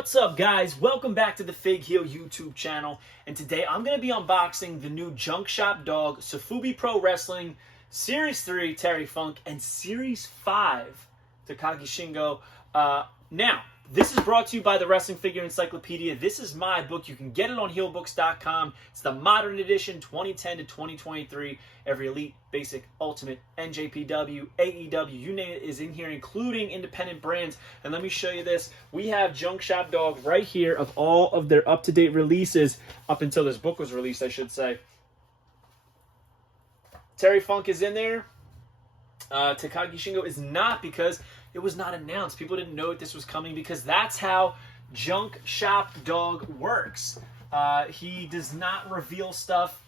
What's up, guys? Welcome back to the Fig Heel YouTube channel, and today I'm going to be unboxing the new Junk Shop Dog Sofubi Pro Wrestling Series 3 Terry Funk and Series 5 Takagi Shingo. Now, this is brought to you by the Wrestling Figure Encyclopedia. This is my book. You can get it on heelbooks.com. It's the modern edition, 2010 to 2023. Every Elite, Basic, Ultimate, NJPW, AEW, you name it, is in here, including independent brands. And let me show you this. We have Junk Shop Dog right here of all of their up-to-date releases, up until this book was released, I should say. Terry Funk is in there. Takagi Shingo is not, because it was not announced. People didn't know this was coming, because that's how Junk Shop Dog works. He does not reveal stuff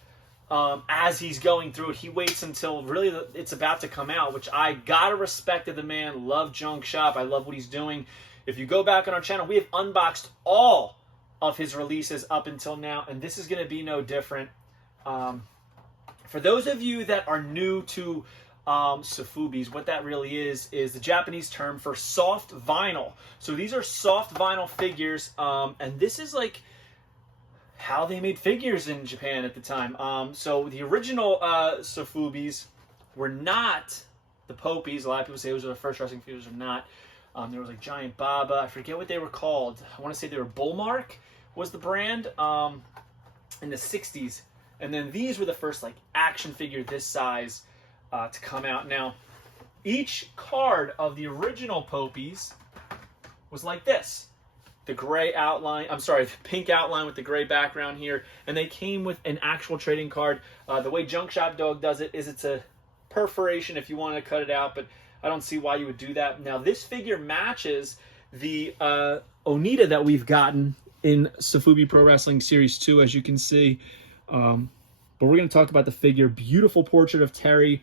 as he's going through it. He waits until really it's about to come out, which I gotta respect of the man. Love Junk Shop. I love what he's doing. If you go back on our channel, we have unboxed all of his releases up until now, and this is going to be no different. For those of you that are new to Sofubis, what that really is the Japanese term for soft vinyl. So these are soft vinyl figures, and this is like how they made figures in Japan at the time. So the original Sofubis were not the Popies. A lot of people say those are the first wrestling figures, or not. There was like Giant Baba. I forget what they were called. I want to say they were Bullmark was the brand in the 60s. And then these were the first like action figure this size to come out. Now, each card of the original Popies was like this. The gray outline, the pink outline with the gray background here. And they came with an actual trading card. The way Junk Shop Dog does it is it's a perforation if you want to cut it out, but I don't see why you would do that. Now, this figure matches the Onita that we've gotten in Sofubi Pro Wrestling Series 2, as you can see. But we're going to talk about the figure. Beautiful portrait of Terry.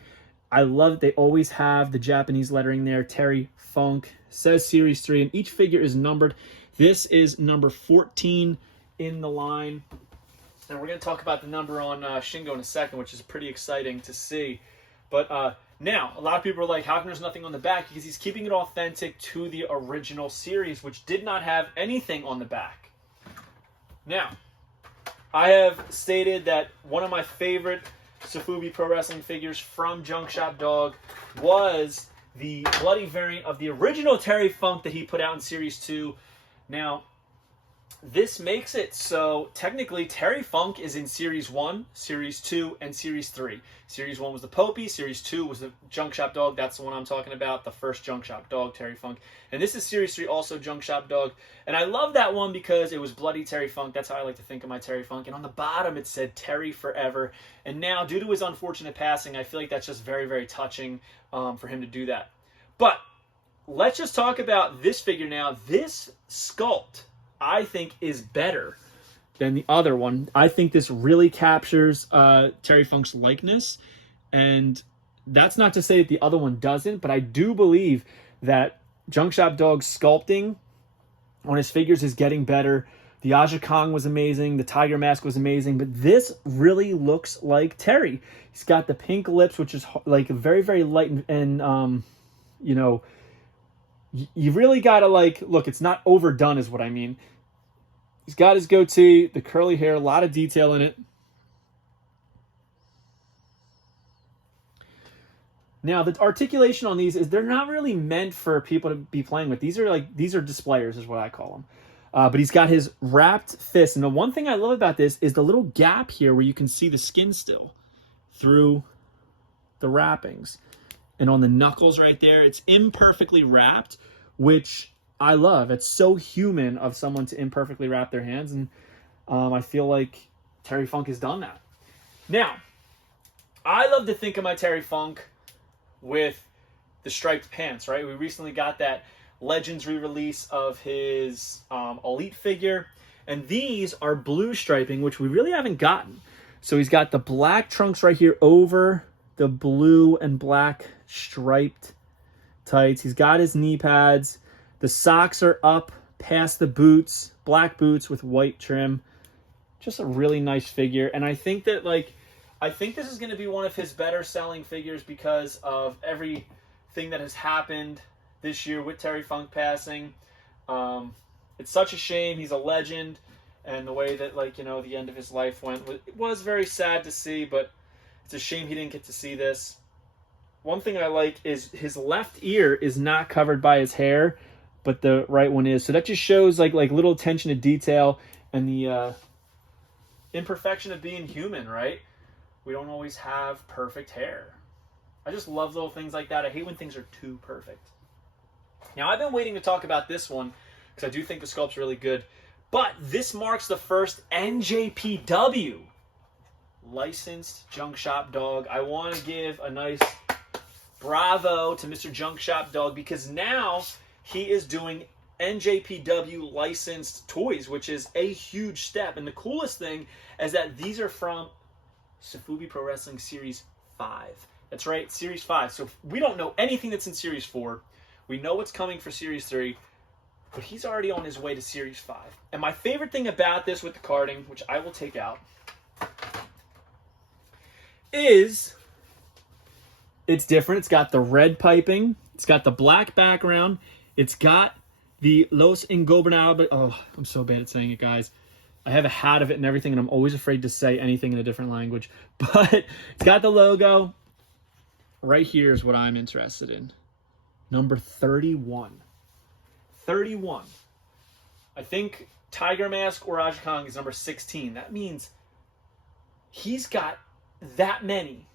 I love that they always have the Japanese lettering there. Terry Funk. Says Series 3, and each figure is numbered. This is number 14 in the line. And we're going to talk about the number on Shingo in a second, which is pretty exciting to see. But now, a lot of people are like, how come there's nothing on the back? Because he's keeping it authentic to the original series, which did not have anything on the back. Now, I have stated that one of my favorite Sofubi Pro Wrestling figures from Junk Shop Dog was the bloody variant of the original Terry Funk that he put out in Series 2. Now, this makes it so technically Terry Funk is in Series 1, Series 2, and Series 3. Series 1 was the Popey, Series 2 was the Junk Shop Dog. That's the one I'm talking about, the first Junk Shop Dog, Terry Funk. And this is Series 3, also Junk Shop Dog. And I love that one because it was bloody Terry Funk. That's how I like to think of my Terry Funk. And on the bottom it said Terry Forever. And now, due to his unfortunate passing, I feel like that's just very, very touching for him to do that. But let's just talk about this figure now. This sculpt, I think, is better than the other one. I think this really captures Terry Funk's likeness, and that's not to say that the other one doesn't, but I do believe that Junk Shop Dog's sculpting on his figures is getting better. The Aja Kong was amazing, the Tiger Mask was amazing, but this really looks like Terry. He's got the pink lips, which is like very, very light, and you know, you really got to, like, look, it's not overdone is what I mean. He's got his goatee, the curly hair, a lot of detail in it. Now, the articulation on these is they're not really meant for people to be playing with. These are displayers is what I call them. But he's got his wrapped fist. And the one thing I love about this is the little gap here where you can see the skin still through the wrappings. And on the knuckles right there, it's imperfectly wrapped, which I love. It's so human of someone to imperfectly wrap their hands, and I feel like Terry Funk has done that. Now, I love to think of my Terry Funk with the striped pants, right? We recently got that Legends re-release of his Elite figure, and these are blue striping, which we really haven't gotten. So he's got the black trunks right here over the blue and black striped tights. He's got his knee pads. The socks are up past the boots, black boots with white trim. Just a really nice figure. And I think that, like, I think this is going to be one of his better selling figures because of everything that has happened this year with Terry Funk passing. It's such a shame. He's a legend, and the way that, like, you know, the end of his life went, it was very sad to see, but it's a shame he didn't get to see this. One thing I like is his left ear is not covered by his hair, but the right one is. So that just shows like little attention to detail and the imperfection of being human, right? We don't always have perfect hair. I just love little things like that. I hate when things are too perfect. Now, I've been waiting to talk about this one because I do think the sculpt's really good. But this marks the first NJPW licensed junk shop dog. I want to give a nice bravo to Mr. Junk Shop Dog because now he is doing NJPW licensed toys, which is a huge step. And the coolest thing is that these are from Sofubi Pro Wrestling Series 5. That's right, Series 5. So we don't know anything that's in Series 4. We know what's coming for Series 3. But he's already on his way to Series 5. And my favorite thing about this with the carding, which I will take out, is it's different. It's got the red piping. It's got the black background. It's got the Los Ingobernables. Oh, I'm so bad at saying it, guys. I have a hat of it and everything, and I'm always afraid to say anything in a different language. But it's got the logo. Right here is what I'm interested in. Number 31. 31. I think Tiger Mask or Aja Kong is number 16. That means he's got that many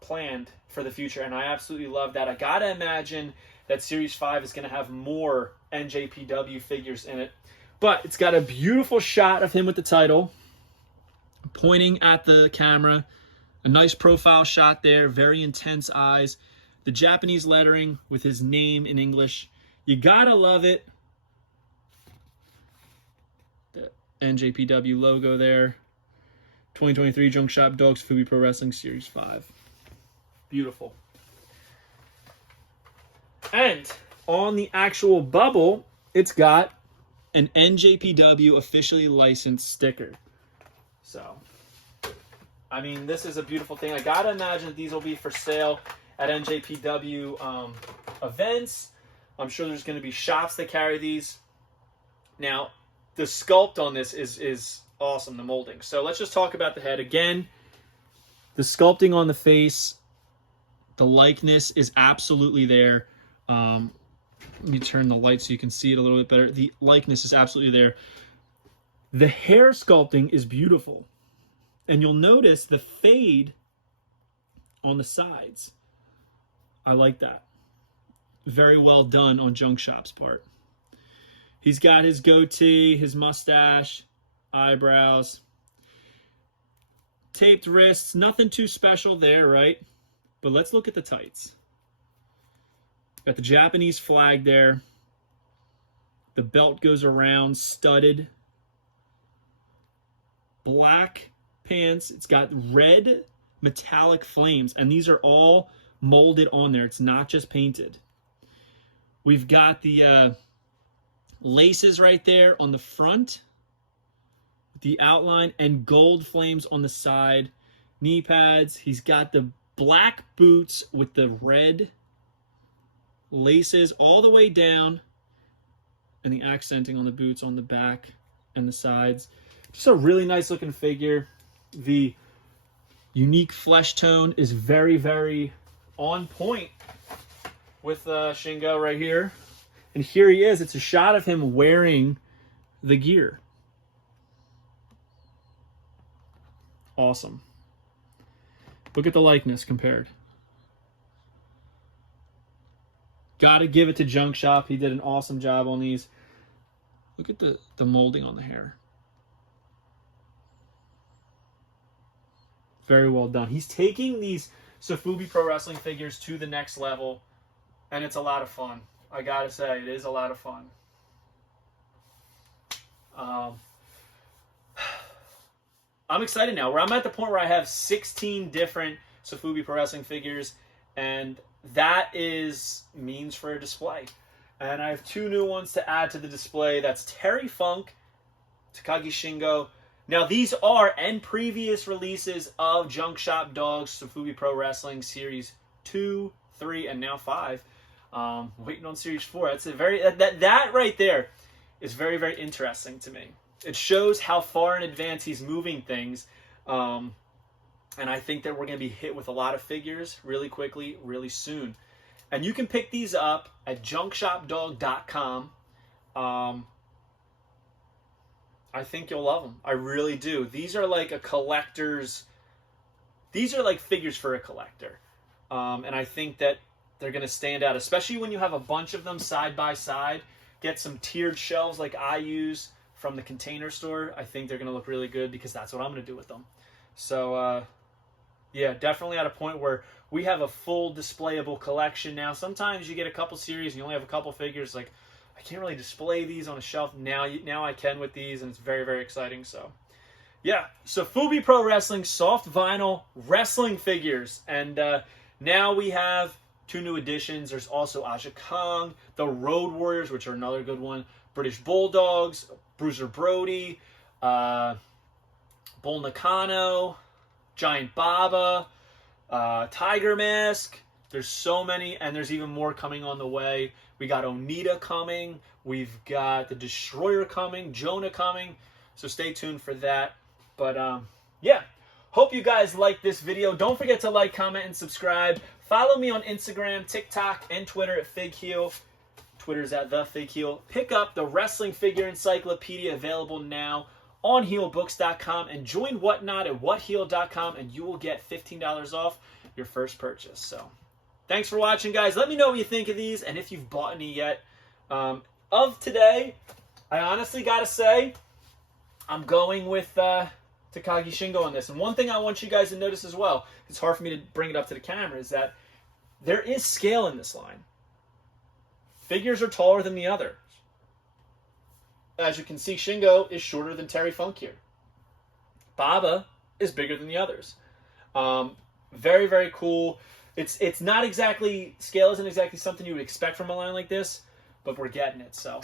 planned for the future, and I absolutely love that. I gotta imagine that Series 5 is gonna have more NJPW figures in it. But it's got a beautiful shot of him with the title, pointing at the camera. A nice profile shot there, very intense eyes. The Japanese lettering with his name in English. You gotta love it. The NJPW logo there. 2023 Junk Shop Dogs Sofubi Pro Wrestling Series 5. Beautiful. And on the actual bubble, it's got an NJPW officially licensed sticker. So, I mean, this is a beautiful thing. I gotta imagine these will be for sale at NJPW events. I'm sure there's going to be shops that carry these. Now, the sculpt on this is awesome, the molding. So let's just talk about the head. Again, the sculpting on the face, the likeness is absolutely there. Let me turn the light so you can see it a little bit better. The likeness is absolutely there. The hair sculpting is beautiful. And you'll notice the fade on the sides. I like that. Very well done on Junk Shop's part. He's got his goatee, his mustache, eyebrows, taped wrists. Nothing too special there, right? But let's look at the tights. Got the Japanese flag there. The belt goes around, studded. Black pants. It's got red metallic flames, and these are all molded on there. It's not just painted. We've got the laces right there on the front, the outline, and gold flames on the side. Knee pads. He's got the black boots with the red laces all the way down, and the accenting on the boots on the back and the sides. Just a really nice looking figure. The unique flesh tone is very, very on point with Shingo right here. And here he is. It's a shot of him wearing the gear. Awesome. Look at the likeness compared. Got to give it to Junk Shop. He did an awesome job on these. Look at the molding on the hair. Very well done. He's taking these Sofubi Pro Wrestling figures to the next level, and it's a lot of fun. I gotta say, it is a lot of fun. I'm excited now. I'm at the point where I have 16 different Sofubi Pro Wrestling figures, and that is means for a display. And I have 2 new ones to add to the display. That's Terry Funk, Takagi Shingo. Now, these are and previous releases of Junk Shop Dogs Sofubi Pro Wrestling Series 2, 3, and now 5. Waiting on Series 4. That's a very that right there is very, very interesting to me. It shows how far in advance he's moving things. And I think that we're going to be hit with a lot of figures really quickly, really soon. And you can pick these up at junkshopdog.com. I think you'll love them. I really do. These are like a collector's... These are like figures for a collector. And I think that they're going to stand out, especially when you have a bunch of them side by side. Get some tiered shelves like I use from the Container Store. I think they're going to look really good because that's what I'm going to do with them. So, yeah, definitely at a point where we have a full displayable collection now. Sometimes you get a couple series and you only have a couple figures. Like, I can't really display these on a shelf. Now I can with these, and it's very, very exciting. So, yeah, Sofubi Pro Wrestling soft vinyl wrestling figures. And now we have 2 new additions. There's also Aja Kong, the Road Warriors, which are another good one, British Bulldogs, Bruiser Brody, Bull Nakano, Giant Baba, Tiger Mask. There's so many, and there's even more coming on the way. We got Onita coming. We've got the Destroyer coming, Jonah coming. So stay tuned for that. But, yeah. Hope you guys liked this video. Don't forget to like, comment, and subscribe. Follow me on Instagram, TikTok, and Twitter at FigHeel. Twitter's at TheFigHeel. Pick up the Wrestling Figure Encyclopedia, available now on heelbooks.com, and join Whatnot at whatheel.com, and you will get $15 off your first purchase. So, thanks for watching, guys. Let me know what you think of these, and if you've bought any yet. Of today, I honestly got to say, I'm going with Takagi Shingo on this. And one thing I want you guys to notice as well, it's hard for me to bring it up to the camera, is that there is scale in this line. Figures are taller than the others. As you can see, Shingo is shorter than Terry Funk here. Baba is bigger than the others. Very, very cool. It's not exactly, scale isn't exactly something you would expect from a line like this, but we're getting it. So,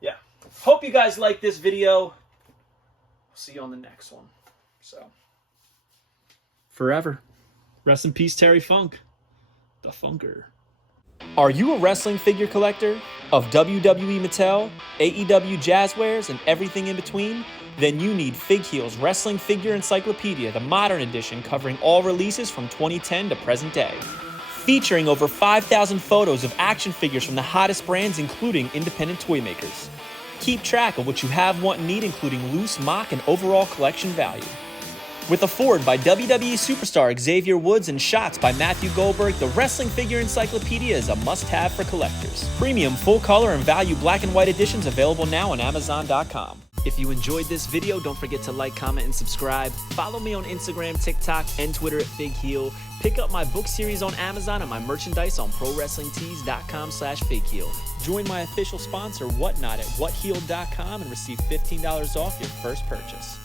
yeah. Hope you guys like this video. See you on the next one. So, forever. Rest in peace, Terry Funk. The Funker. Are you a wrestling figure collector of WWE Mattel, AEW Jazzwares, and everything in between? Then you need FigHeel's Wrestling Figure Encyclopedia, the modern edition covering all releases from 2010 to present day. Featuring over 5,000 photos of action figures from the hottest brands, including independent toy makers. Keep track of what you have, want, and need, including loose, mock, and overall collection value. With a foreword by WWE superstar Xavier Woods and shots by Matthew Goldberg, the Wrestling Figure Encyclopedia is a must-have for collectors. Premium, full-color, and value black and white editions available now on Amazon.com. If you enjoyed this video, don't forget to like, comment, and subscribe. Follow me on Instagram, TikTok, and Twitter at FigHeel. Pick up my book series on Amazon and my merchandise on ProWrestlingTees.com/FigHeel. Join my official sponsor, Whatnot, at whatheel.com and receive $15 off your first purchase.